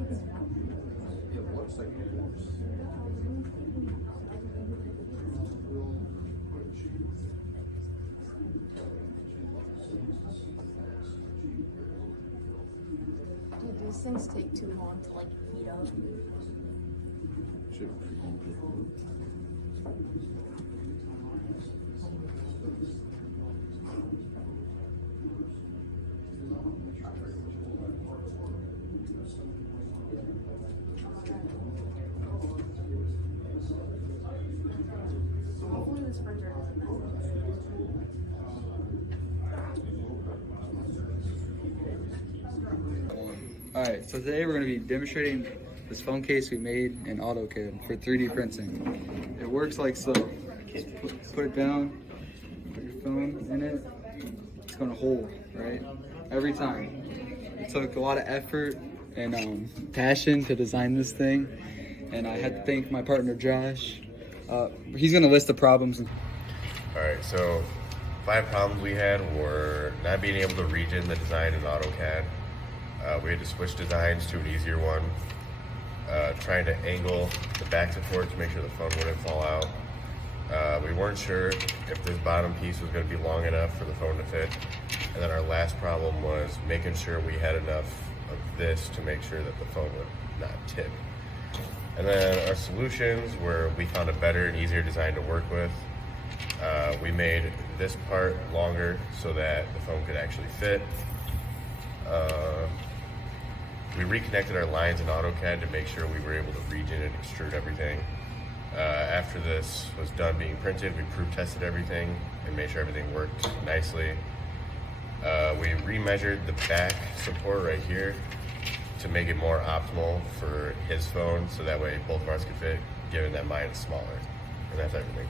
It looks like a horse. Dude, these things take too long to like heat up. Hopefully this printer doesn't mess up. Alright, so today we're going to be demonstrating this phone case we made in AutoCAD for 3D printing. It works like so. Just put it down, put your phone in it, it's going to hold, right? Every time. It took a lot of effort and passion to design this thing, and I had to thank my partner Josh. He's going to list the problems. Alright, so 5 problems we had were not being able to regen the design in AutoCAD. We had to switch designs to an easier one. Trying to angle the back support to make sure the phone wouldn't fall out. We weren't sure if this bottom piece was going to be long enough for the phone to fit. And then our last problem was making sure we had enough of this to make sure that the phone would not tip. And then our solutions were we found a better and easier design to work with. We made this part longer so that the phone could actually fit. We reconnected our lines in AutoCAD to make sure we were able to regen and extrude everything. After this was done being printed, we proof tested everything and made sure everything worked nicely. We remeasured the back support right here to make it more optimal for his phone so that way both of ours could fit, given that mine is smaller. And that's everything.